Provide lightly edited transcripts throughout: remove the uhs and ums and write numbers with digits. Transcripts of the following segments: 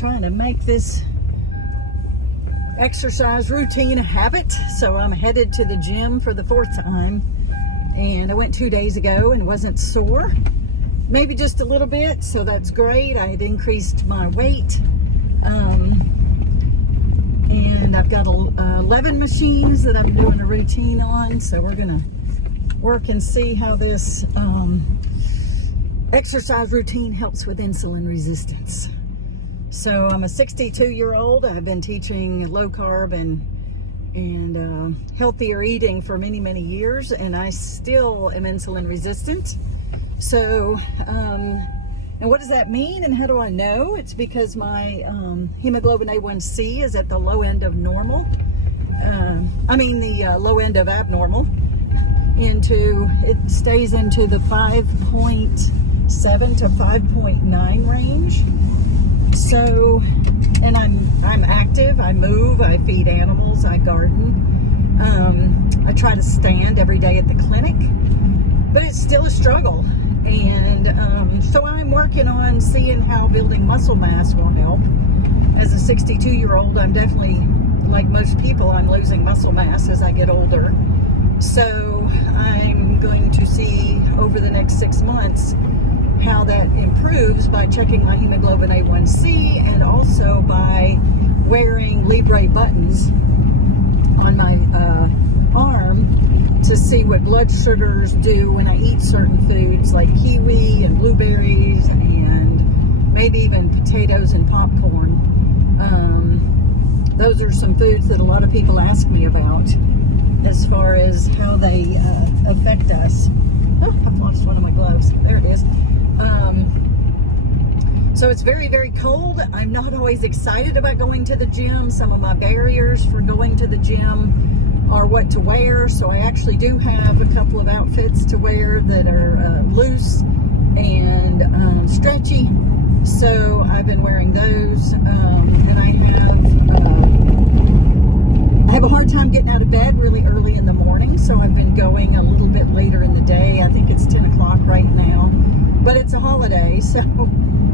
trying to make this exercise routine a habit. So I'm headed to the gym for the 4th time. And I went 2 days ago and wasn't sore. Maybe just a little bit, so that's great. I had increased my weight. And I've got 11 machines that I'm doing a routine on. So we're going to work and see how this exercise routine helps with insulin resistance. So I'm a 62-year-old. I've been teaching low carb and healthier eating for many, many years, and I still am insulin resistant. So, and what does that mean and how do I know? It's because my hemoglobin A1C is at the low end of normal. The low end of abnormal. It stays into the 5.7 to 5.9 range. So, and I'm active, I move, I feed animals, I garden. I try to stand every day at the clinic, but it's still a struggle. And so I'm working on seeing how building muscle mass will help. As a 62-year-old, I'm definitely, like most people, I'm losing muscle mass as I get older. So I'm going to see over the next 6 months how that improves by checking my hemoglobin A1C and also by wearing Libre buttons on my arm to see what blood sugars do when I eat certain foods like kiwi and blueberries and maybe even potatoes and popcorn. Those are some foods that a lot of people ask me about as far as how they affect us. Oh, I've lost one of my gloves. There it is. So it's very, very cold. I'm not always excited about going to the gym. Some of my barriers for going to the gym are what to wear. So I actually do have a couple of outfits to wear that are loose and stretchy. So I've been wearing those. And I have a hard time getting out of bed really early in the morning. So I've been going a little bit later in the day. I think it's 10 o'clock right now. But it's a holiday, so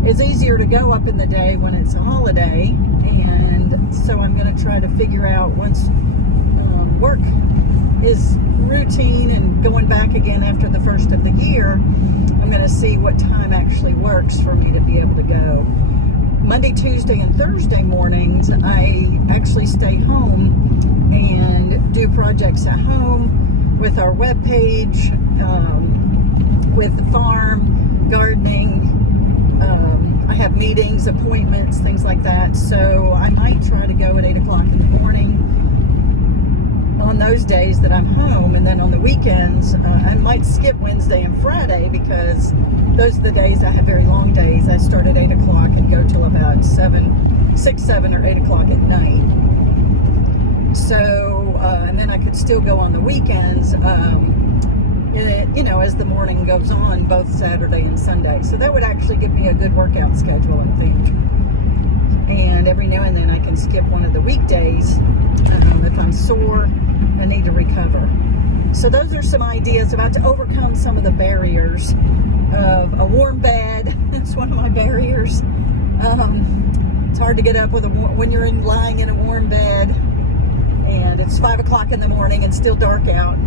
it's easier to go up in the day when it's a holiday. And so I'm going to try to figure out once work is routine and going back again after the first of the year, I'm going to see what time actually works for me to be able to go. Monday, Tuesday, and Thursday mornings, I actually stay home and do projects at home with our webpage, with the farm, gardening. I have meetings, appointments, things like that. So I might try to go at 8 o'clock in the morning on those days that I'm home. And then on the weekends, I might skip Wednesday and Friday because those are the days I have very long days. I start at 8 o'clock and go till about 6, 7, or 8 o'clock at night. So, and then I could still go on the weekends, as the morning goes on, both Saturday and Sunday. So that would actually give me a good workout schedule, I think. And every now and then I can skip one of the weekdays if I'm sore and need to recover. So those are some ideas about to overcome some of the barriers of a warm bed. It's one of my barriers. It's hard to get up when you're lying in a warm bed and it's 5 o'clock in the morning and still dark out.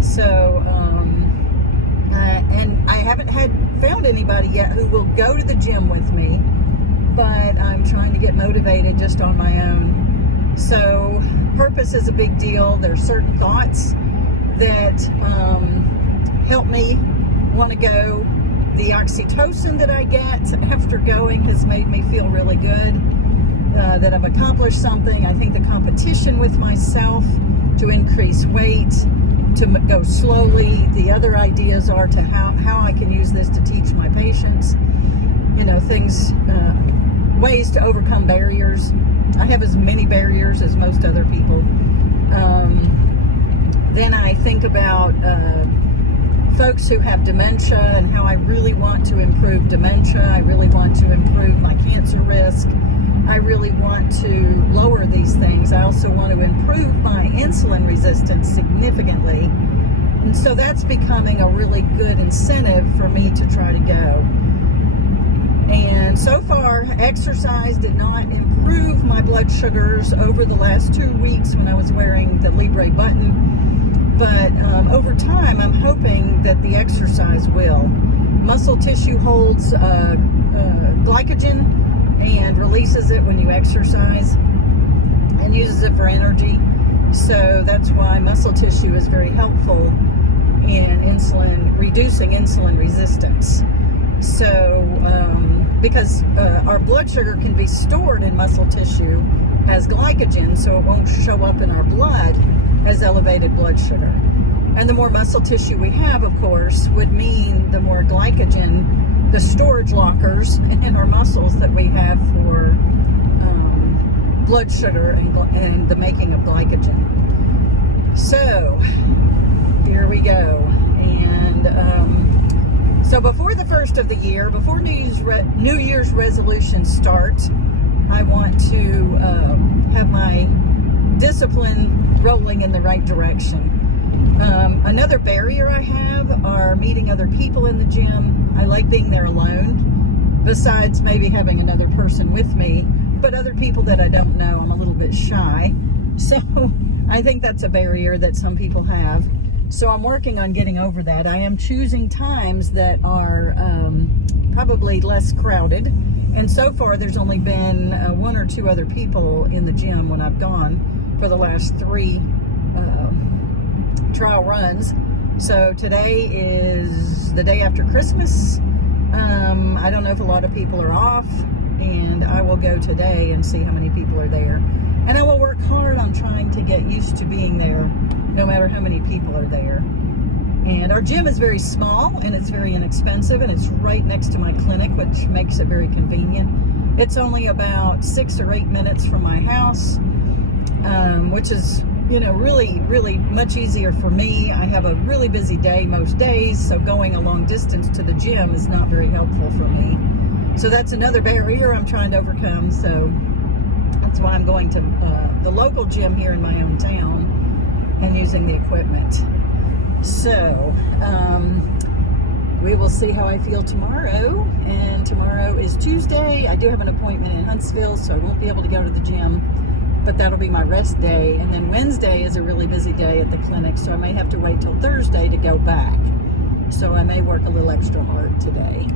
So, and I haven't found anybody yet who will go to the gym with me, but I'm trying to get motivated just on my own. So purpose is a big deal. There's certain thoughts that help me want to go. The oxytocin that I get after going has made me feel really good, that I've accomplished something. I think the competition with myself to increase weight, to go slowly. The other ideas are to how I can use this to teach my patients, things, ways to overcome barriers. I have as many barriers as most other people. Then I think about folks who have dementia and how I really want to improve dementia. I really want to improve my cancer risk. I really want to lower these things. I also want to improve my insulin resistance significantly. And so that's becoming a really good incentive for me to try to go. And And so far, exercise did not improve my blood sugars over the last 2 weeks when I was wearing the Libre button. But over time, I'm hoping that the exercise will. Muscle tissue holds glycogen and releases it when you exercise and uses it for energy. So that's why muscle tissue is very helpful in reducing insulin resistance. So, because our blood sugar can be stored in muscle tissue as glycogen, so it won't show up in our blood as elevated blood sugar. And the more muscle tissue we have, of course, would mean the more glycogen, the storage lockers in our muscles that we have for blood sugar and the making of glycogen. So, here we go. And so before the first of the year, before New Year's resolutions start, I want to have my discipline rolling in the right direction. Another barrier I have are meeting other people in the gym. I like being there alone, besides maybe having another person with me. But other people that I don't know, I'm a little bit shy. So I think that's a barrier that some people have. So I'm working on getting over that. I am choosing times that are probably less crowded. And so far, there's only been 1 or 2 other people in the gym when I've gone for the last 3 trial runs. So today is the day after Christmas. I don't know if a lot of people are off, and I will go today and see how many people are there. And I will work hard on trying to get used to being there, no matter how many people are there. And our gym is very small, and it's very inexpensive, and it's right next to my clinic, which makes it very convenient. It's only about 6 or 8 minutes from my house, which is, really, really much easier for me. I have a really busy day most days, so going a long distance to the gym is not very helpful for me. So that's another barrier I'm trying to overcome. So that's why I'm going to the local gym here in my own town and using the equipment. So we will see how I feel tomorrow. And tomorrow is Tuesday. I do have an appointment in Huntsville, so I won't be able to go to the gym. But that'll be my rest day. And then Wednesday is a really busy day at the clinic, so I may have to wait till Thursday to go back. So I may work a little extra hard today.